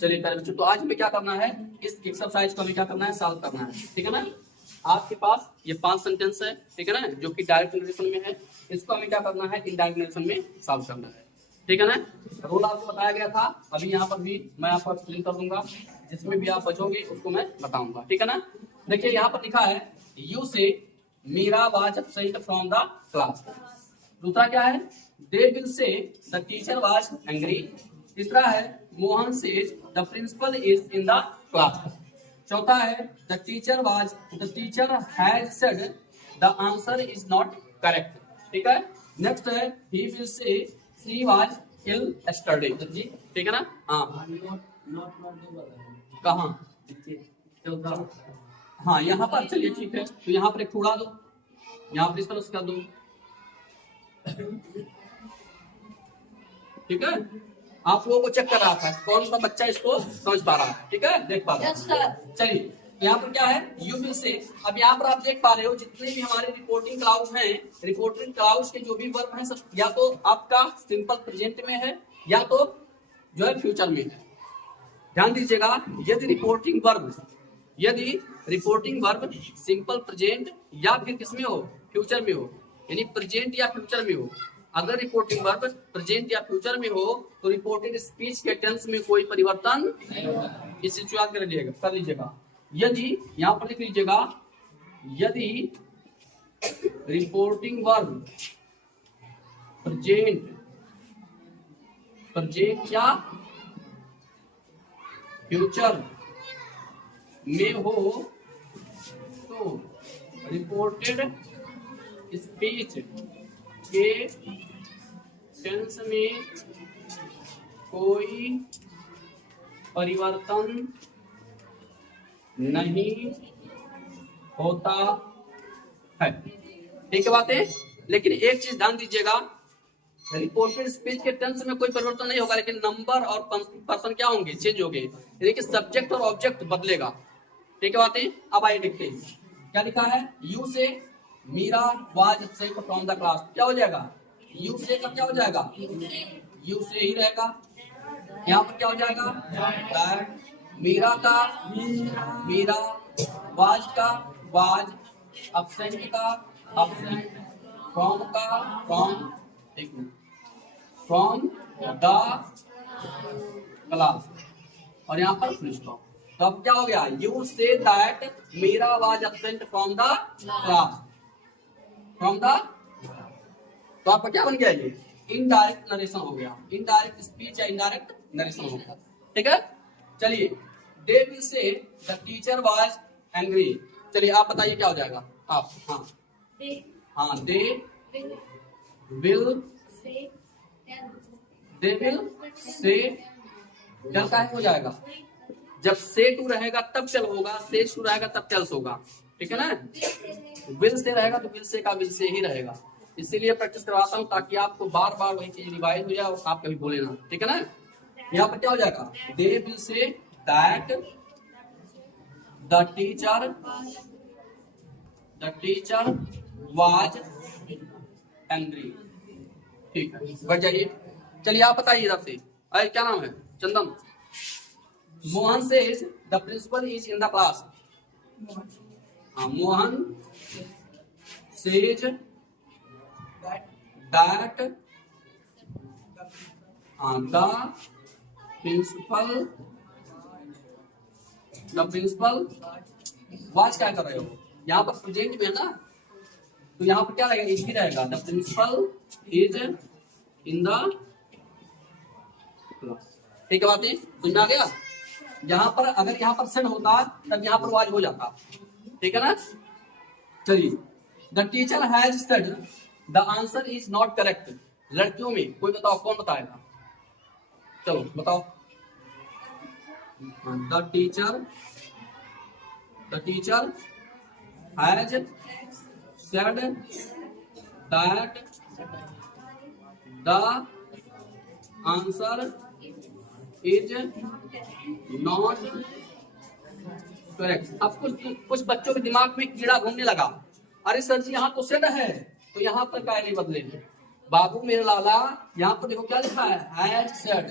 चलिए पहले बच्चों, तो आज हमें क्या करना है, इस एक्सरसाइज को हमें क्या करना है, सॉल्व करना है। ठीक है ना। आपके पास ये 5 सेंटेंस है, ठीक है ना, जो कि डायरेक्ट नरेशन में है। इसको हमें क्या करना है, इनडायरेक्ट नरेशन में सॉल्व करना है। ठीक है ना। रूल आपको बताया गया था, अभी यहाँ पर भी मैं आपको एक्सप्लेन कर दूंगा, जिसमें भी आप बचोगे उसको मैं बताऊंगा। ठीक है ना। देखिए यहाँ पर लिखा है, you say Meera was absent from the class. दूसरा क्या है, they will say the teacher was angry. तीसरा है, Mohan says the principal is in the class. चौथा है, the teacher has said the answer is not correct. ठीक है। नेक्स्ट है, he will say she was ill yesterday. ठीक है ना। हाँ कहाँ, हाँ यहाँ पर, चलिए ठीक है, तो यहाँ पर एक उड़ा दो, यहाँ पर इस तरह से कर दो। ठीक है। आप लोगों को चेक कर रहा था कौन सा बच्चा इसको समझ पा रहा है। ठीक है, देख पा रहा है। चलिए यहाँ पर क्या है, यू विल से। अब यहाँ पर आप देख पा रहे हो जितने भी हमारे रिपोर्टिंग क्लाउड्स हैं, रिपोर्टिंग क्लाउड्स के जो भी वर्ब हैं सब या तो आपका सिंपल प्रेजेंट में है या तो जो है फ्यूचर में है। ध्यान दीजिएगा, यदि रिपोर्टिंग वर्ब सिंपल प्रेजेंट या फिर किसमें हो, फ्यूचर में हो, यानी प्रेजेंट या फ्यूचर में हो। अगर रिपोर्टिंग वर्ब प्रेजेंट या फ्यूचर में हो तो रिपोर्टेड स्पीच के टेंस में कोई परिवर्तन नहीं होगा। इसे याद कर लीजिएगा। यदि यहाँ पर लिख लीजिएगा, यदि रिपोर्टिंग वर्ब प्रेजेंट या फ्यूचर में हो तो रिपोर्टेड स्पीच के टेंस में कोई परिवर्तन नहीं होता है। ठीक है बात है। लेकिन एक चीज ध्यान दीजिएगा, रिपोर्टेड स्पीच के टेंस में कोई परिवर्तन नहीं होगा, लेकिन नंबर और पर्सन क्या होंगे, चेंज होंगे, यानी कि सब्जेक्ट और ऑब्जेक्ट बदलेगा। ठीक है बात है। अब आइए देखते हैं क्या लिखा है, you say Meera was absent from the class. क्या हो जाएगा, यू से का क्या हो जाएगा, यू से ही रहेगा। यहाँ पर क्या हो जाएगा, मीरा का मीरा, वाज का वाज, एब्सेंट का एब्सेंट, फ्रॉम का फ्रॉम, फ्रॉम द क्लास, और यहाँ पर फुल स्टॉप। तो अब क्या हो गया, you say that Meera was absent from the class, from the, तो आपका क्या बन गया, ये इनडायरेक्ट नरेशन हो गया, इनडायरेक्ट स्पीच या इनडायरेक्ट नरेशन हो गया। ठीक है। चलिए, दे will say the teacher was angry. चलिए आप बताइए क्या हो जाएगा आप। हाँ दे विल से टेल का हो जाएगा, जब से टू रहेगा तब टेल होगा, से टू रहेगा तब टेल्स होगा। ठीक है ना। विल से रहेगा तो विल से का विल से ही रहेगा। इसीलिए प्रैक्टिस करवाता हूँ ताकि आपको बार बार वही चीज रिवाइज हो जाए और आप कभी बोले ना। ठीक है ना। यहाँ पर क्या हो जाएगा, दे will say that the teacher was angry. ठीक है, बढ़ जाइए। चलिए आप बताइए इधर से, अरे क्या नाम है, Chandan. Mohan say the principal is in the class. Mohan says that the principal was, क्या कर रहे हो, यहाँ पर प्रेजेंट में है ना, तो यहाँ पर क्या रहेगा, इज ही रहेगा, the principal is in the class. ठीक है बात है, समझ में आ गया। यहाँ पर अगर यहाँ पर सेड होता तब यहाँ पर वाज हो जाता। ठीक है ना। चलिए, the teacher has said the answer is not correct. लड़कियों में कोई बताओ, कौन बताएगा, चलो बताओ। The teacher has said that the answer is not correct. अब कुछ बच्चों के दिमाग में कीड़ा घूमने लगा, अरे सर जी यहाँ तो सेड है तो यहाँ पर क्या नहीं बदले। बाबू मेरे लाला, यहाँ पर देखो क्या लिखा है, has said,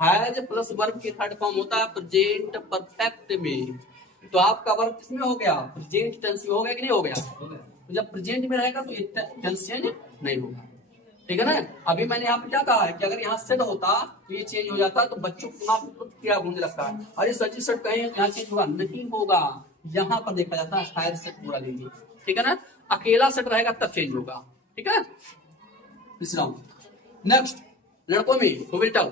has plus verb की थर्ड फॉर्म होता है प्रेजेंट परफेक्ट में। तो आपका वर्ब किसमें हो गया? प्रेजेंट टेंस में हो गया कि नहीं हो गया? तो जब प्रेजेंट में रहेगा तो ये टेंस चेंज नहीं होगा, ठीक है ना। अभी मैंने यहाँ पे क्या कहा है कि अगर यहाँ सेड होता तो ये चेंज हो जाता, तो बच्चों को दिमाग में क्या घूमने लगता है, अरे सर जी सेड कहे यहाँ चेंज होगा, नहीं होगा। यहाँ पर देखा जाता है शायद सेड पूरा लेंगे, ठीक है ना। अकेला सेड रहेगा तब चेंज होगा, ठीक है। तीसरा नेक्स्ट लड़कों में who will tell?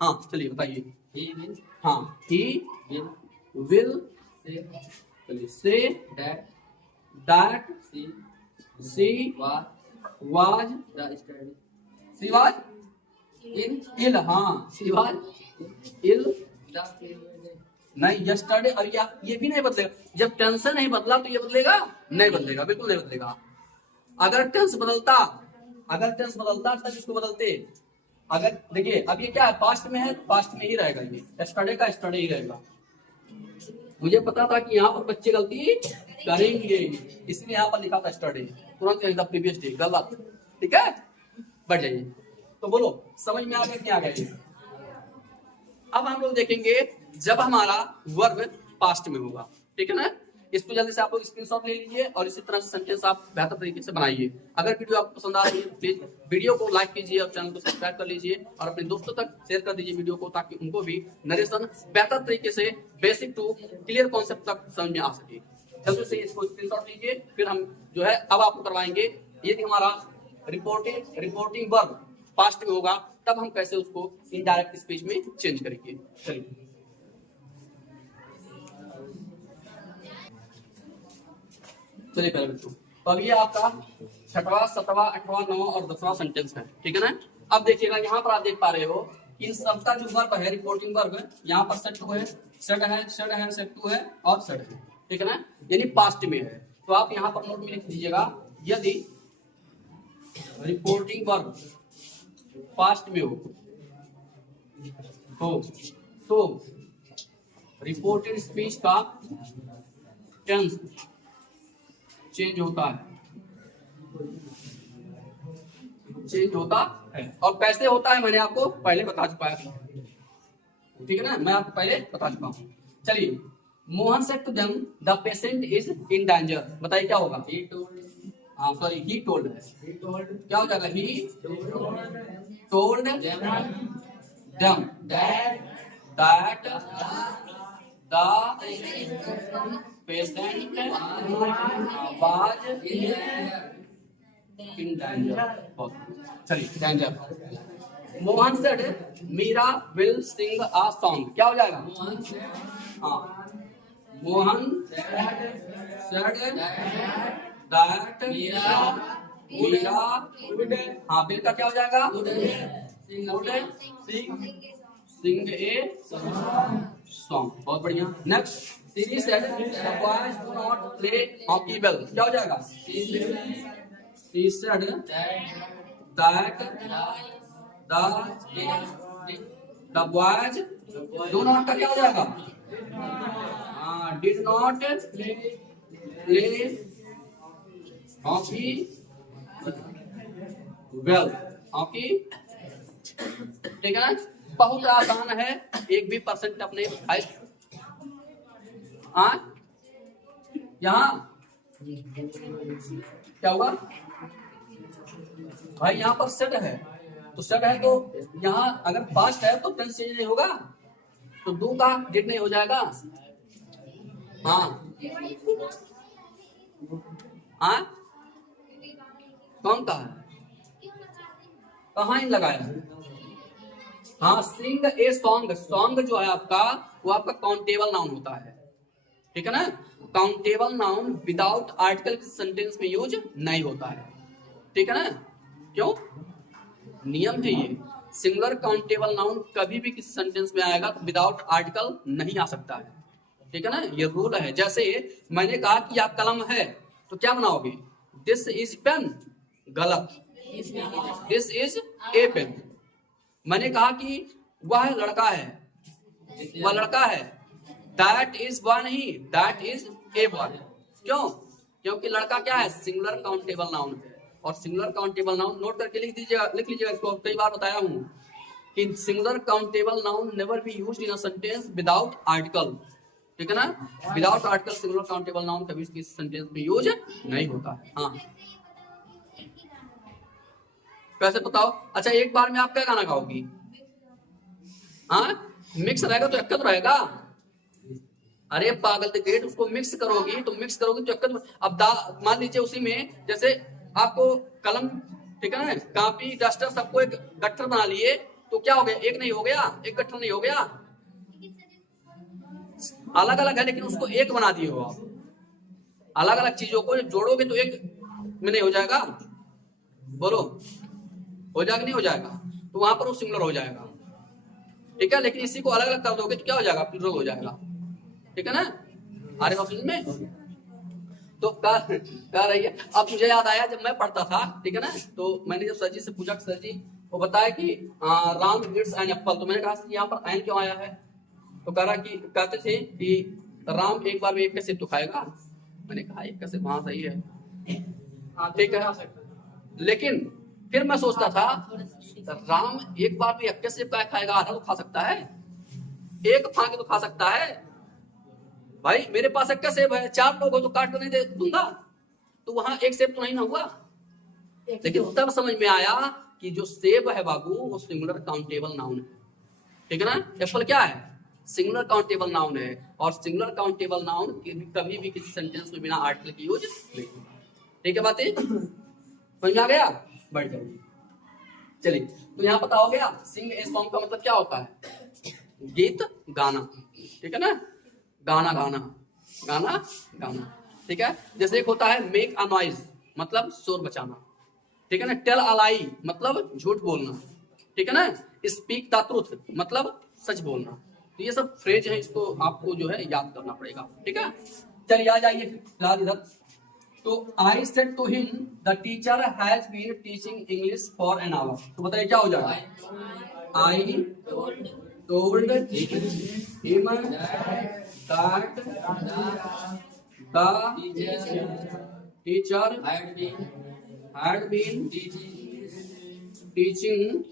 हाँ चलिए बताइए। He will हाँ he will say चलिए say that that she she was was the study she was in ill, हाँ she was ill the नहीं yesterday, और ये भी नहीं बदलेगा। जब टेंशन नहीं बदला तो ये बदलेगा नहीं, बदलेगा बिल्कुल नहीं बदलेगा। अगर टेंस बदलता तब इसको बदलते। अगर देखिए अब ये क्या है, पास्ट में है, पास्ट में ही रहेगा, ये yesterday का yesterday ही रहेगा। मुझे पता था कि यहाँ पर बच्चे गलती करेंगे, इसलिए यहाँ पर लिखा था yesterday, तुरंत लिखा प्रीवियस डे, गलत, ठीक है। बढ़ जाइए, तो बोलो समझ में आ गया क्या आ गया ये? अब हम लोग देखेंगे जब हमारा वर्ब पास्ट में होगा, ठीक है ना। इसको जल्दी से आप लोग स्क्रीनशॉट ले लीजिए और इसी तरह से सेंटेंस आप बेहतर तरीके से बनाइए। अगर वीडियो आपको पसंद आ रही है प्लीज वीडियो को लाइक कीजिए और चैनल को सब्सक्राइब कर लीजिए और अपने दोस्तों तक शेयर कर दीजिए वीडियो को, ताकि उनको भी नरेशन बेहतर तरीके से बेसिक टू क्लियर कॉन्सेप्ट तक समझ में आ सके। जल्दी से इसको स्क्रीनशॉट लीजिए, फिर हम जो है अब आपको करवाएंगे यदि हमारा रिपोर्टिंग वर्ब पास्ट में होगा तब हम कैसे उसको इनडायरेक्ट स्पीच में चेंज करेंगे। चलिए चलिए पहले बच्चों, तो अब ये आपका 6वां 7वां 8वां 9वां और 10वां सेंटेंस है, ठीक है ना। अब देखिएगा यहाँ पर आप देख पा रहे हो इन सबका जो वर्ब है रिपोर्टिंग वर्ब है, यहाँ पर सेड टू है, सेड टू है और सेड है, ठीक है ना, यानी पास्ट में है। तो आप यहाँ पर नोट में लिख दीजिएगा यदि रिपोर्टिंग वर्ब पास्ट में हो तो रिपोर्टेड स्पीच का टेंस चेंज होता है। और कैसे होता है मैंने आपको पहले बता चुका है, ठीक है ना, मैं आपको पहले बता चुका हूँ। चलिए Mohan said to them the patient is in danger, बताइए क्या होगा? he told ही टोल्ड क्या हो जाएगा? He told them that the patient was in danger. चलिए danger. Mohan said Meera will sing a song, क्या हो जाएगा? हाँ मोहन सेड दैट मीरा हाँ बिल का क्या हो जाएगा? सिंग ए सॉन्ग, बहुत बढ़िया। Next she said the boys do not play hockey well, क्या हो जाएगा? she said that the boys do not का क्या हो जाएगा? did not play hockey well, hockey, ठीक है ना। बहुत आसान है, एक भी परसेंट अपने यहाँ क्या हुआ भाई? यहाँ पर सेड है तो सेड है तो यहाँ अगर पास्ट है तो टेंस चेंज नहीं होगा, तो डू का डिड नहीं हो जाएगा। हाँ कौन का है? कहाँ इन लगाया? हाँ सिंग ए सॉन्ग, सॉन्ग जो है आपका वो आपका काउंटेबल नाउन होता है, ठीक है ना। Countable noun without article sentence में यूज नहीं होता है, ठीक है ना। क्यों? नियम है ये, सिंगुलर काउंटेबल नाउन कभी भी किसी सेंटेंस में आएगा तो विदाउट आर्टिकल नहीं आ सकता है, ठीक है ना, ये रूल है। जैसे मैंने कहा कि यह कलम है तो क्या बनाओगे? दिस इज पेन, गलत, दिस इज ए पेन। मैंने कहा कि वह लड़का है, वह लड़का है, दैट इज बॉय नहीं, दैट इज ए बॉय। क्यों? क्योंकि लड़का क्या है? सिंगुलर काउंटेबल नाउन है, और सिंगुलर काउंटेबल नाउन नोट करके लिख लीजिएगा इसको, कई बार बताया हूँ। कि singular countable noun never be used in a sentence without article, ठीक है ना, without article singular countable noun कभी किसी सेंटेंस में यूज नहीं होता है। हाँ कैसे बताओ? अच्छा एक बार में आप क्या गाना गाओगी? हाँ मिक्स रहेगा तो एक्का तो रहेगा। अरे पागल द ग्रेट, उसको मिक्स करोगी तो अब मान लीजिए उसी में जैसे आपको कलम, ठीक है ना, कॉपी डस्टर सबको एक गट्ठर बना लिए तो क्या हो गया? एक नहीं हो गया, एक गट्ठर नहीं हो गया, अलग अलग है लेकिन उसको एक बना दिए हो आप। अलग अलग चीजों को जोड़ोगे तो एक में नहीं हो जाएगा? बोलो हो जाएगा नहीं हो जाएगा? तो वहां पर वो सिंगुलर हो जाएगा, ठीक है। लेकिन इसी को अलग अलग कर दोगे तो क्या हो जाएगा? प्लूरल हो जाएगा, ठीक है ना। अरे ऑप्शन में तो कह रही है। अब मुझे याद आया जब मैं पढ़ता था, ठीक है ना, तो मैंने जब सर जी से पूछा, सर जी वो बताया कि राम ईट्स एन एप्पल, तो मैंने कहा यहाँ पर एन क्यों आया है? तो कह रहा कि कहते थे कि राम एक बार में एक का सेब तो खाएगा। मैंने कहा एक का सेब वहां सही है, ठीक है, लेकिन फिर मैं सोचता था राम एक बार में एक का सेब का खाएगा? आधा तो खा सकता है, एक खा के तो खा सकता है भाई। मेरे पास एक का सेब है, 4 लोग हो तो काट कर नहीं दे दूंगा, तो वहां एक सेब तो नहीं ना हुआ। लेकिन तब समझ में आया कि जो सेब है बाबू वो सिंगुलर काउंटेबल नाउन है, ठीक है ना। एप्पल क्या है? सिंगुलर काउंटेबल नाउन है, और सिंगुलर काउंटेबल नाउन कभी भी किसी सेंटेंस में बिना आर्टिकल की यूज नहीं, ठीक है बातें समझ में आ गया? बढ़ जाओ चलिए, तो यहाँ पता हो गया सिंग ए सॉन्ग का मतलब क्या होता है? गीत गाना, ठीक है ना, गाना गाना गाना गाना, ठीक है। जैसे एक होता है मेक अ नॉइज मतलब शोर बचाना, ठीक है ना। टेल अ लाई मतलब झूठ बोलना, ठीक है ना। स्पीक द ट्रुथ मतलब सच बोलना। तो ये सब फ्रेज है, इसको आपको जो है याद करना पड़ेगा, ठीक है। चलिए आ जाइए फिलहाल इधर। तो I said to him the teacher has been teaching English for an hour, तो बताइए क्या हो जाएगा? I told him that the teacher had been teaching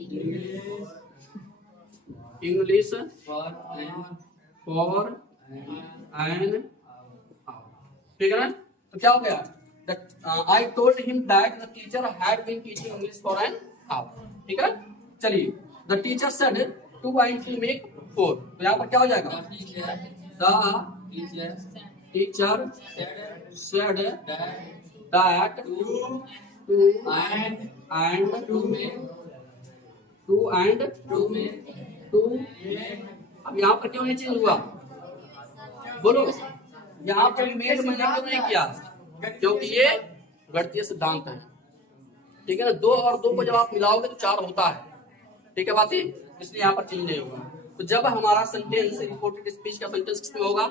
English for an hour, ठीक है ना। तो क्या हो गया? I told him that the teacher had been teaching English for an hour, ठीक है। चलिए, the teacher said 2 and 2 make 4, तो यहाँ पर क्या हो जाएगा? The teacher said that 2 and 2 अब यहाँ पर क्यों नहीं चेंज हुआ? बोलो, यहाँ पर मेड मैंने क्यों नहीं किया? क्योंकि ये गणितीय सिद्धांत है, ठीक है ना। 2 और 2 को जब आप मिलाओगे तो 4 होता है, ठीक है बात, इसलिए यहाँ पर चेंज नहीं होगा। तो जब हमारा सेंटेंस रिपोर्टेड स्पीच का सेंटेंस किसमें होगा?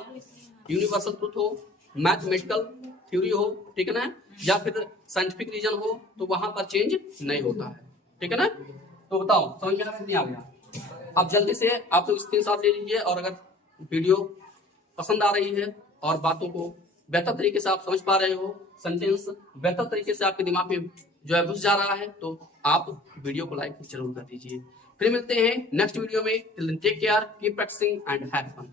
यूनिवर्सल ट्रुथ हो, मैथमेटिकल थ्योरी हो, ठीक है ना, या फिर साइंटिफिक रीजन हो, तो वहां पर चेंज नहीं होता है, ठीक है ना। तो बताओ समझ में आ गया नहीं आ गया? अब जल्दी से आप लोग स्क्रीनशॉट ले लीजिए, और अगर वीडियो पसंद आ रही है और बातों को बेहतर तरीके से आप समझ पा रहे हो, सेंटेंस बेहतर तरीके से आपके दिमाग में जो है घुस जा रहा है, तो आप वीडियो को लाइक जरूर कर दीजिए। फिर मिलते हैं नेक्स्ट वीडियो में। Till then take care, keep practising and have fun.